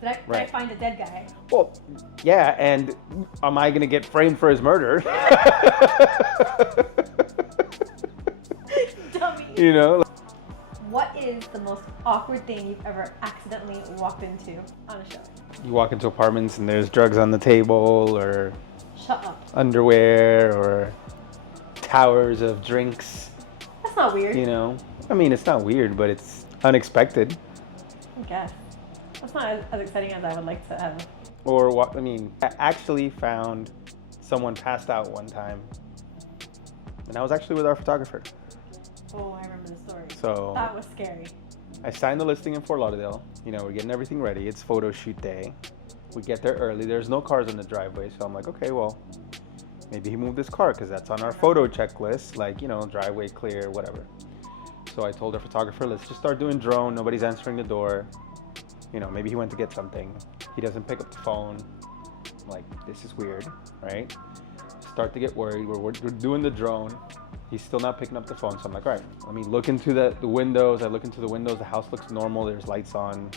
Did I find a dead guy? Well, yeah, and am I gonna get framed for his murder? Dummy. You know? What is the most awkward thing you've ever accidentally walked into on a show? You walk into apartments and there's drugs on the table, or Shut up. underwear, or towers of drinks. That's not weird. You know? I mean, it's not weird, but it's unexpected. I guess. That's not as exciting as I would like to have. Or what? I mean, I actually found someone passed out one time, and I was actually with our photographer. Oh, I remember the story. So That was scary. I signed the listing in Fort Lauderdale. You know, we're getting everything ready. It's photo shoot day. We get there early. There's no cars on the driveway, so I'm like, okay, well, maybe he moved his car because that's on our photo checklist. Like, you know, driveway clear, whatever. So I told our photographer, let's just start doing drone. Nobody's answering the door. You know, maybe he went to get something. He doesn't pick up the phone. I'm like, this is weird, right? Start to get worried. We're doing the drone. He's still not picking up the phone. So I'm like, all right, let me look into the windows. I look into the windows. The house looks normal. There's lights on.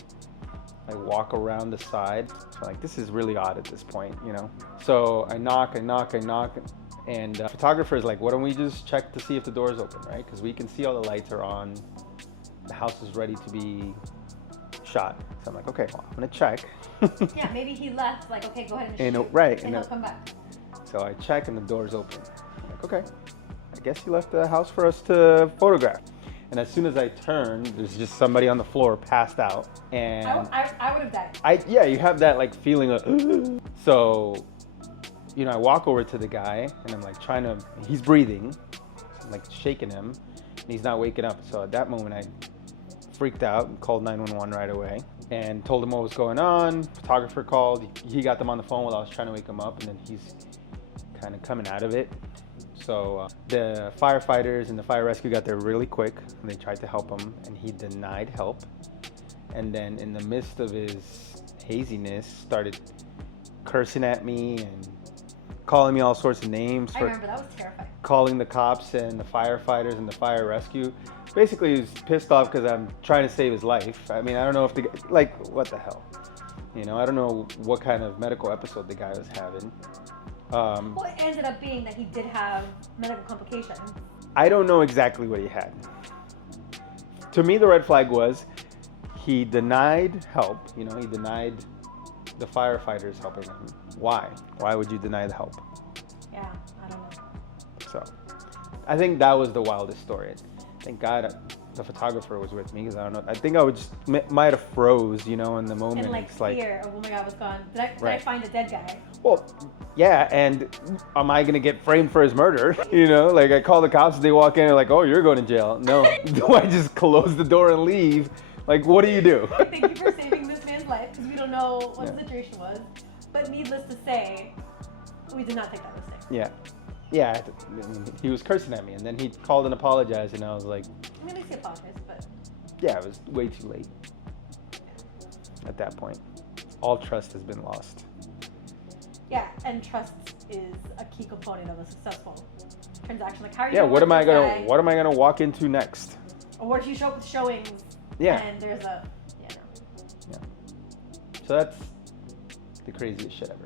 I walk around the side. So like, this is really odd at this point, you know? So I knock. And the photographer is like, why don't we just check to see if the door is open, right? Because we can see all the lights are on. The house is ready to be shot. So I'm like, okay, well, I'm gonna check. Yeah, maybe he left, like, okay, go ahead and shoot. Right. And he'll come back. So I check and the door's open. I'm like, okay, I guess he left the house for us to photograph. And as soon as I turn, there's just somebody on the floor passed out. And I would have died. yeah, you have that like feeling of, so, you know, I walk over to the guy and I'm like he's breathing. So I'm like shaking him and he's not waking up. So at that moment I freaked out and called 911 right away and told him what was going on. Photographer called. He got them on the phone while I was trying to wake him up, and then he's kind of coming out of it. So the firefighters and the fire rescue got there really quick, and they tried to help him, and he denied help. And then in the midst of his haziness, started cursing at me and calling me all sorts of names. I remember, that was terrifying. Calling the cops and the firefighters and the fire rescue. Basically, he was pissed off because I'm trying to save his life. I mean, I don't know if what the hell? You know, I don't know what kind of medical episode the guy was having. Well, it ended up being that he did have medical complications. I don't know exactly what he had. To me, the red flag was he denied help. You know, he denied the firefighters helping him. Why? Why would you deny the help? Yeah, I don't know. So, I think that was the wildest story. Thank God the photographer was with me, because I don't know. I think I would might have froze, you know, in the moment. And like it's fear of, oh my God, what's going on? Did I find a dead guy? Well, yeah, and am I gonna get framed for his murder? You know, like I call the cops, they walk in, they're like, oh, you're going to jail. No, do I just close the door and leave? Like, what do you do? Thank you for saving this man's life, because we don't know what the situation was. But needless to say, we did not take that mistake. Yeah, I mean, he was cursing at me, and then he called and apologized, and I was like, I mean, at least he apologized, but yeah, it was way too late. At that point, all trust has been lost. yeah, and trust is a key component of a successful transaction. Like, how are you? Yeah, gonna what am I work gonna what am I gonna walk into next? Or what if you show up with showings? Yeah. And there's a So that's the craziest shit ever.